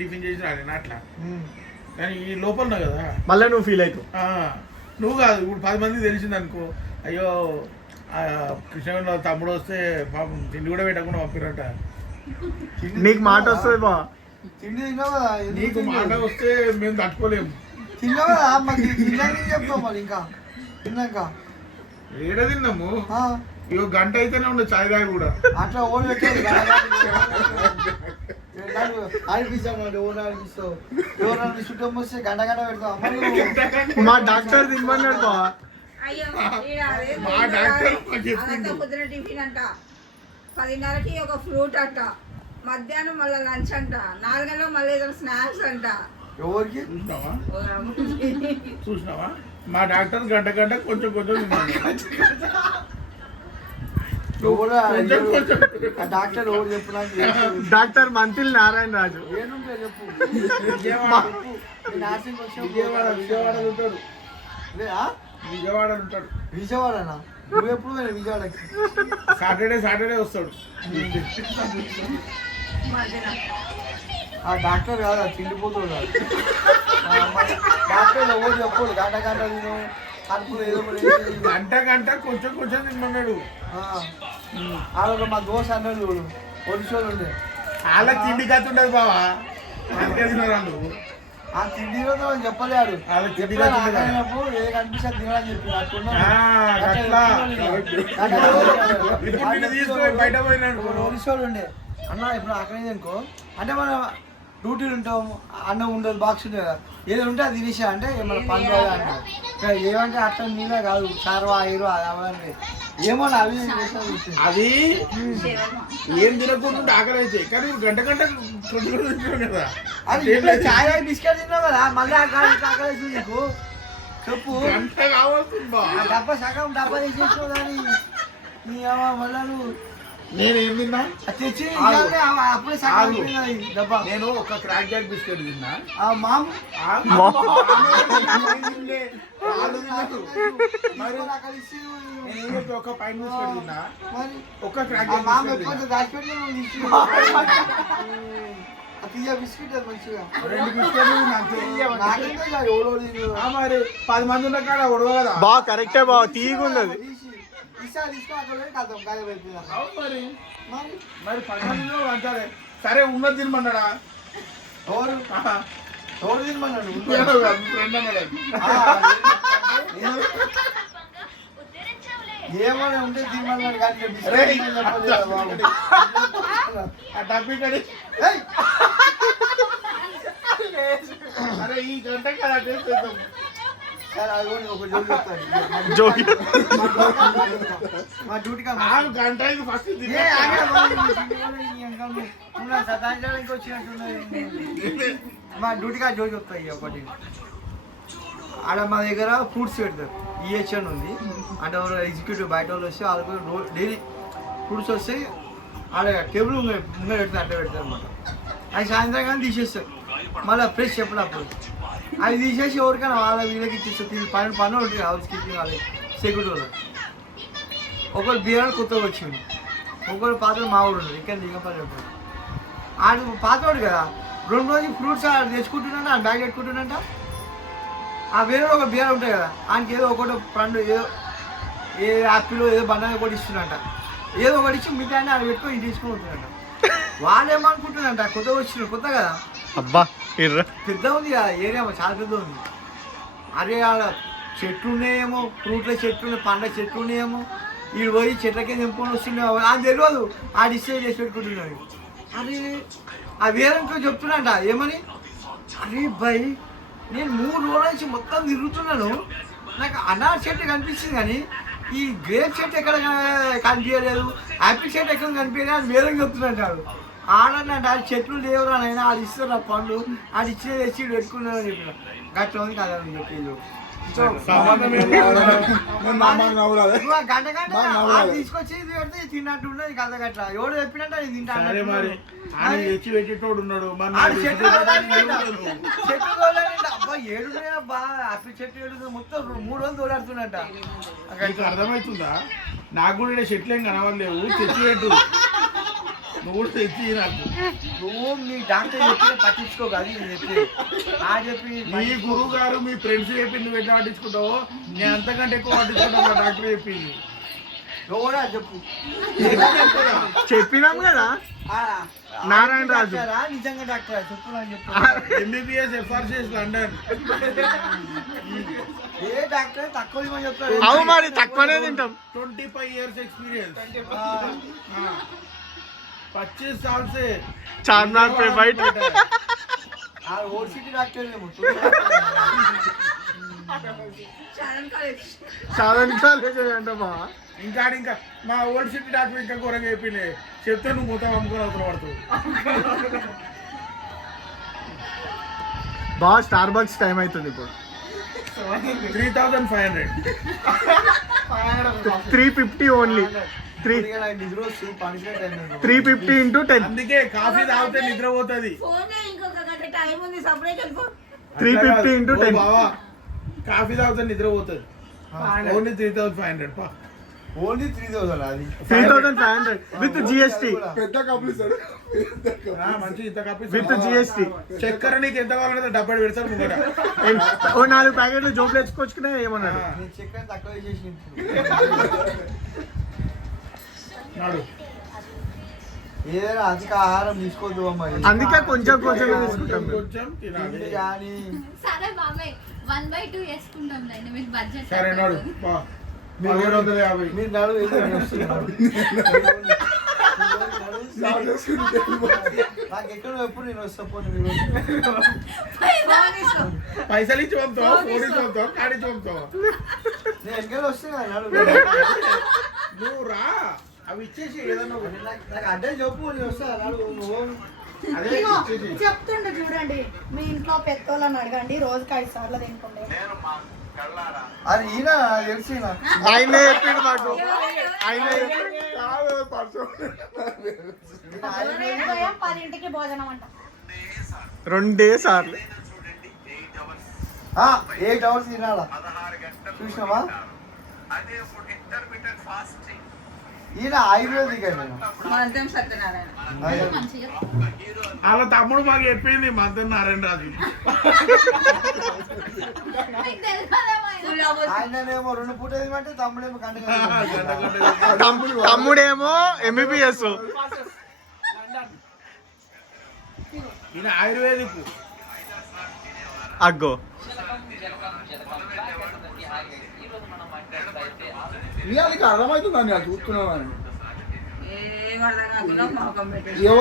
Tiffin చేసి రాను అట్లా కానీ ఈ లోపల ఉన్నావు కదా మళ్ళీ నువ్వు ఫీల్ అవుతావు. నువ్వు కాదు ఇప్పుడు 10 మందికి తెలిసింది అనుకో, అయ్యో కృష్ణ తమ్ముడు వస్తే పాపం తిండి కూడా పెట్టకుండా పంపిరట. నీకు మాట వస్తుంది బా, తిండి తిన్నావు కదా, నీకు మాట వస్తే మేము తట్టుకోలేము. తిన్నావు కదా మాకు తిన్నాక చెప్తాం మరి ఇంకా తిన్నాక ఏడ తిన్నాము. ఇగో గంట అయితేనే ఉండే చాయ్ దాకా కూడా అట్లా ఓడి పెట్టేది అనిపిస్తాం. ఓడి అనిపిస్తావు ఎవరు చుట్టం వస్తే గంట గంట పెడతాం. మా డాక్టర్ తినమన్నాడు బా. మా డాక్టర్ పొద్దున టిఫిన్ అంట, 10:30కి ఒక ఫ్రూట్ అంట, మధ్యాహ్నం మళ్ళీ లంచ్ అంట, 4 గంటలకు మళ్ళీ ఏదైనా స్నాక్స్ అంట. ఎవరికి చూసినావా? మా డాక్టర్ గంట గంట కొంచెం కొంచెం డాక్టర్ ఎవరు చెప్పు నాకు. డాక్టర్ మంత్రి నారాయణ రాజు. ఏనుంటే చెప్పు. విజయవాడ ఉంటాడు. విజయవాడ ఉంటాడు. విజయవాడనా? నువ్వు ఎప్పుడు విజయవాడకి? సాటర్డే వస్తాడు. ఆ డాక్టర్ కాదు, తిండిపోతాడు కాదు. డాక్టర్ ఎవరు చెప్పాడు గంట గంట తిను కడుపులో ఏదో గంట కొంచెం కొంచెం తిన్నాడు. ఆడ మా దోశ అన్నాడు ఒడిషోలు ఉండే వాళ్ళ తిండి కత్తి ఉండదు బావా, అందుకే తిన్నారు. ఆ తిండి చెప్పలేడు. తినప్పుడు ఏ కనిపిస్తా తినని చెప్పి బయట పోయినాడు. ఒడిషోలు ఉండే అన్న. ఇప్పుడు అక్కడ అనుకో అంటే మన డ్యూటీలు ఉంటాం, అన్నం ఉండదు, బాక్స్ ఉండదు కదా, ఏదో ఉంటే అది తినేసా అంటే ఏమన్నా పనులు అంటారు. ఏమంటే అట్లా నీళ్ళ కాదు, సార్వా ఐరు అవన్నీ ఏమో అవి అది ఏం తినకుండా ఆకలి అయితే, కానీ గంట కదా. అది చాయ్ బిస్కెట్ తిన్నావు కదా, మళ్ళీ ఆకలి నీకు చెప్పు. గంట కావాల్సిందా? డబ్బా సగం డబ్బా తీసేసావు కానీ మళ్ళా నువ్వు నేనేం తిన్నా తెచ్చి అప్పుడే సగం డబ్బా. నేను ఒక క్రాక్ జాక్ బిస్కెట్ తిన్నా. మామ ఒక పైన బిస్కెట్ తిన్నా, ఒక క్రాక్ బిస్కెట్ మంచిగా 2 బిస్కెట్లు తిన్నా. మరి 10 మంది ఉన్న కాడ ఉడవ కదా బా. కరెక్టే బా, తీగుంది. మరి 10 మందిలో అంటారే. సరే ఉన్నది తినమన్నాడా? ఎవరు తినమన్నాడు? ఫ్రెండ్ అన్నాడు. ఏమైనా ఉంటే తినమన్నాడు కానీ అరే ఈ గంట కదా చేస్తాం. జోకి మా డ్యూటీ గంట ఫస్ట్ మా డ్యూటీగా జోకి వస్తాయి. ఒకటి ఆడ మా దగ్గర ఫ్రూట్స్ పెడతారు. ఈహెచ్ఎన్ ఉంది అంటే ఎగ్జిక్యూటివ్ బయట వాళ్ళు వస్తే వాళ్ళకు డైలీ ఫ్రూట్స్ వస్తే ఆడ టేబుల్ ముంగ పెడతారు, అట్లా పెడతారు అనమాట. అది సాయంత్రం కానీ తీసేస్తారు, మళ్ళీ ఫ్రెష్ ఎప్పుడప్పుడు అది తీసేసి ఎవరికైనా వాళ్ళ వీళ్ళకి ఇచ్చేస్తారు. పనులు ఉంటుంది హౌస్ కీపింగ్ వాళ్ళకి సెక్యూరిటీ వాళ్ళు. ఒకరు బీరాడు కొత్తగా వచ్చింది, ఒకరు పాత్ర మావాడు ఉండదు. ఇక్కడ దిగపల్లి చెప్పాడు ఆడు పాతవాడు కదా. 2 రోజులు ఫ్రూట్స్ తెచ్చుకుంటున్నాడు, ఆ బ్యాగ్ పెట్టుకుంటున్నట్ట. ఆ వేరే ఒక బీర ఉంటాయి కదా, ఆయనకి ఏదో ఒకటి పండు ఏదో ఏ యాపిల్ ఏదో బనానా ఒకటి ఇస్తున్నట్ట. ఏదో ఒకటి ఇచ్చి మిగతా ఆడ పెట్టుకొని ఇది తీసుకొని వస్తున్నట్ట. వాళ్ళు ఏమనుకుంటున్నారంట, కొత్తగా వచ్చిన కొత్త కదా, అబ్బా పెద్ద ఉంది కదా ఏరియా, చాలా పెద్ద ఉంది. అరే ఆడ చెట్లు ఉన్నాయేమో, ఫ్రూట్ల చెట్లు ఉన్నాయి, పండ్ల చెట్లు ఉన్నాయేమో, వీడు పోయి చెట్లకే తెంపుకొని వస్తున్నావు అది తెలియదు. ఆ డిసైడ్ చేసి పెట్టుకుంటున్నాడు. అరే ఆ వేరంతో చెప్తున్నట ఏమని, అరే భయ్ నేను 3 రోజుల నుంచి మొత్తం తిరుగుతున్నాను, నాకు అనార్ చెట్టు కనిపించింది కానీ ఈ గ్రేప్ చెట్టు ఎక్కడ కనిపించలేదు, యాపిల్ చెట్టు ఎక్కడ కనిపించలేదు అని వేరే చెప్తున్నట్టు. ఆడన్నట్టు ఆ చెట్లు లేవురా నైనా అది ఇస్తారు ఆ పండ్లు, అది ఇచ్చిన తెచ్చి పెట్టుకున్నాను చెప్పిన. గట్ల ఉంది కదా చెప్పేది. గంట గంట తీసుకొచ్చి పెడితే తిన్నట్టు ఉండదు కథ గట్ల. ఎవడు చెప్పినట్టు అది తింటాడు. చెట్టు అబ్బా 7 అబ్బా ఆపిల్ చెట్టు 7 మొత్తం 3 రోజులు తోలాడుతున్నట్ట. అర్థమవుతుందా? నాకు కూడా చెట్లు ఏం కనవలేవు, తెచ్చి పెట్టు. నువ్వు కూడా తెచ్చి నాకు. నువ్వు మీ డాక్టర్ చెప్పి పట్టించుకోక అది నేను చెప్పి ఆ చెప్పి మీ గురువు గారు మీ ఫ్రెండ్స్ చెప్పింది నువ్వు ఎట్లా పట్టించుకుంటావో నేను అంతకంటే ఎక్కువ పట్టించుకుంటా మా డాక్టర్ చెప్పింది. ఎవరా చెప్పు చెప్పినాం కదా నారాయణ రాజు. డాక్టరా? నిజంగా డాక్టరా చెప్పు నాకు చెప్పు. MBBS FRCS London. ఏ డాక్టర్ తక్కువ ఇవ్వమని చెప్తారు. అవు మరి తక్కువనే తింటాం. 25 years एक्सपीरियंस. 25 साल से చార్మినార్ పే బయట ఆ ఓల్డ్ సిటీ డాక్టర్ ఏమో ఛానల్ కాలేజ్ సాధన కాలేజ్ అంట బా. ఇంకా మా ఓల్డ్ సిటీ డాక్టర్ ఇంకా ఘోరంగా చెప్పింది. చెప్తే నువ్వు మొత్తం అమ్ముకొని అవసరం పడుతుంది. బా స్టార్ బక్స్ టైం అవుతుంది ఇప్పుడు. 3500. 350 ఓన్లీ. 350 into 10. అందుకే కాఫీ తాగితే నిద్ర పోతుంది. ఫోన్ ఇంకొక గంట టైం ఉంది సపరేట్ వెళ్ళిపో. 350 into 10. బావా కాఫీ తాగితే నిద్ర పోతుంది. ఓన్లీ 3500 పా. ఓన్లీ 3000 అది 3500 విత్ జిఎస్టీ. పెద్ద కప్పులు ఇస్తాడు. మంచి ఇంత కాఫీ విత్ జిఎస్టీ. చక్కెర నీకు ఎంత కావాలంటే డబ్బా పెడతారు ముందర. ఓ 4 ప్యాకెట్లు జోబులు తెచ్చుకొచ్చుకునే ఏమన్నాడు. నేను చక్కెర తక్కువ చేసి నాడు ఏదైనా అధిక ఆహారం తీసుకోవద్దు అమ్మాయి. అందుకే కొంచెం తీసుకుంటాం. కొంచెం తినాలి. కానీ సరే బాబాయ్ 1/2 వేసుకుంటాం లేండి మీకు బడ్జెట్. సరే నాడు పా. 1750. మీరు నడు నాకు ఎక్కడ ఎప్పుడు నేను వస్తా పోను పైసలు ఇచ్చి పంపుతావు, ఫోన్ ఇచ్చి పంపుతావు, కాడి ఇచ్చి పంపుతావు. నేను ఎక్కడ వస్తే నడు నువ్వు రా అవి ఇచ్చేసి ఏదన్నా ఒకటి. నాకు అడ్రస్ చెప్పు నేను వస్తా నడు నువ్వు అదే ఇదిగో, ఇచ్చేసి. చెప్తుండే చూడండి మీ ఇంట్లో పెద్దోళ్ళని అడగండి రోజుకి 5 సార్లు తినుకోండి. అది ఈయన నాకు తెలిసి ఈయన. ఆయనే చెప్పిండు మాకు. ఆయనే ఉదయం 10ంటికి భోజనం అంట. 2 సార్లు 8 hours తినాలా చూసినావా. ఈయన ఆయుర్వేదిక్ ఆయన. మందం సత్యనారాయణ. మంచిగా వాళ్ళ తమ్ముడు మాకు చెప్పింది మంత్రి నారాయణ రాజు. మీకు తెలియదేమో. ఆయననేమో 2 పూట ఏమంటే తమ్ముడేమో కంట తమ్ముడేమో ఎంబీబీఎస్. ఈయన ఆయుర్వేదిక్. అగ్గో అర్థమవుతుందండి అది చూస్తున్నావు ఏ వాళ్ళ కాకుండా మొహం పెట్టేసి